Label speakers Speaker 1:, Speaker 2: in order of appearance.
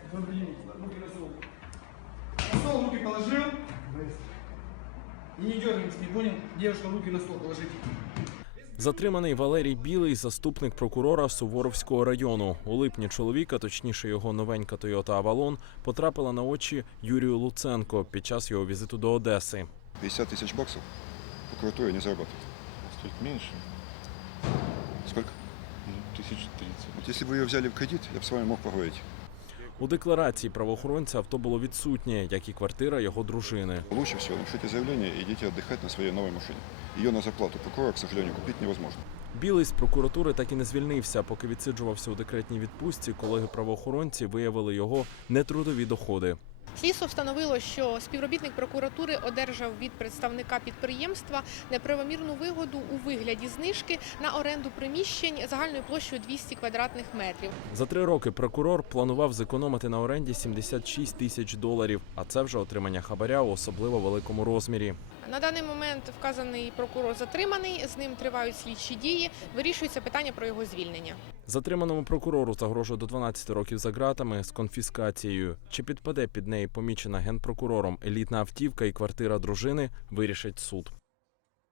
Speaker 1: Добрый день. Руки на стол. На стол руки положил. И не дергаемся, не понял? Девушка, руки на стол положите.
Speaker 2: Затриманий Валерій Білий – заступник прокурора Суворовського району. У липні чоловіка, точніше його новенька Toyota Avalon, потрапила на очі Юрію Луценко під час його візиту до Одеси.
Speaker 3: 50 тысяч баксов прокуратура не заработает.
Speaker 4: Стоит меньше,
Speaker 3: Сколько?
Speaker 4: 1030.
Speaker 3: Вот если бы ее взяли в кредит, я бы с вами мог поговорить.
Speaker 2: У декларації правоохоронця авто було відсутнє, як і квартира його дружини.
Speaker 3: Лучше всего напишите заявление и идите отдыхать на своей новой машине. Ее на зарплату прокурора, к сожалению, купить невозможно.
Speaker 2: Білий з прокуратури так і не звільнився, поки відсиджувався у декретній відпустці, колеги-правоохоронці виявили його нетрудові доходи.
Speaker 5: Слідство встановило, що співробітник прокуратури одержав від представника підприємства неправомірну вигоду у вигляді знижки на оренду приміщень загальною площею 200 квадратних метрів.
Speaker 2: За 3 роки прокурор планував зекономити на оренді $76 тисяч, а це вже отримання хабаря у особливо великому розмірі.
Speaker 5: На даний момент вказаний прокурор затриманий, з ним тривають слідчі дії, вирішується питання про його звільнення.
Speaker 2: Затриманому прокурору загрожує до 12 років за ґратами з конфіскацією. Чи підпаде під неї помічена генпрокурором елітна автівка і квартира дружини, вирішить суд.